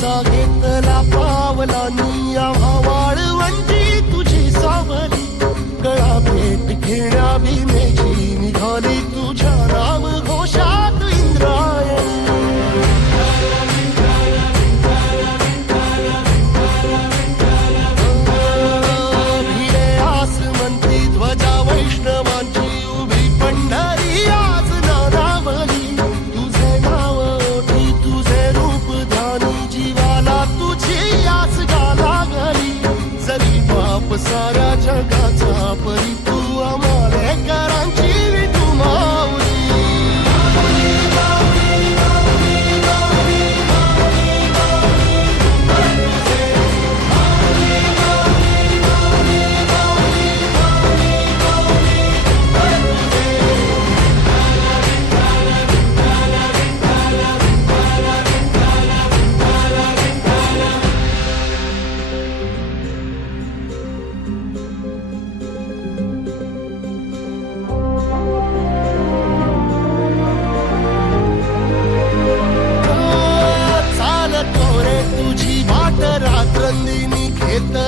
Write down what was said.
घेतला पावलांनी up Let the